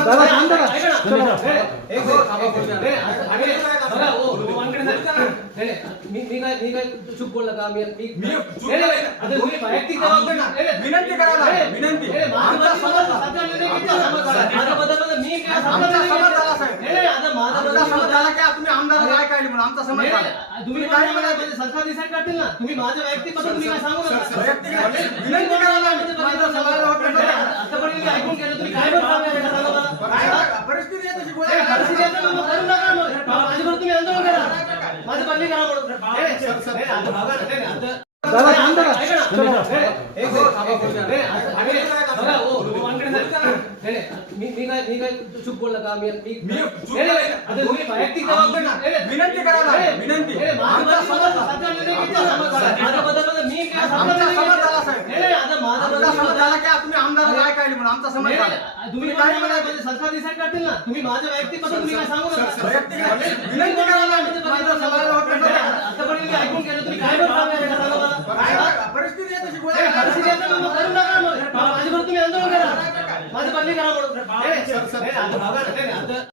दादा. चला. ए, एक मी मी काय मी काय चूक बोलला का मी मी वैयक्तिक. विनंती लागलो, विनंती. मी काय समजा. झाला, साहेब. नाही, नाही, आता माझा समाज. झाला की तुम्ही आमदार काय काय म्हणून आमचा समाज नाही, झाला. तुम्ही काय काय म्हणाले? सरकार डिसाईड करतील ना तुम्ही माझ्या वैयक्तिक तुम्ही काय सांगू नका वैयक्तिक नाही. नाही, नाही, मी काय काय वैयक्तिक. विनंती करायला विनंती. माझं बदल- मी काय आता माझा बदल झाला की तुम्ही आमदार काय म्हणून आमचा समाज झाला. तुम्ही काय म्हणाले? म्हणजे सरकार डिसाईड करतील ना तुम्ही माझ्या वैयक्तिकबद्दल तुम्ही काय सांगू नका वैयक्तिक नाही, विनंती करायला लागलो. माझा समाज होता का? आतापर्यंत मी ऐकून तुम्ही काय सांगा मला. काय परिस्थिती आहे तशी ए, बोलायला. परिस्थिती आहे तर मग करू नका मग. माझ्याबरोबर तुम्ही आंदोलन करा माझं बदली करा म्हणून आता बघा, आता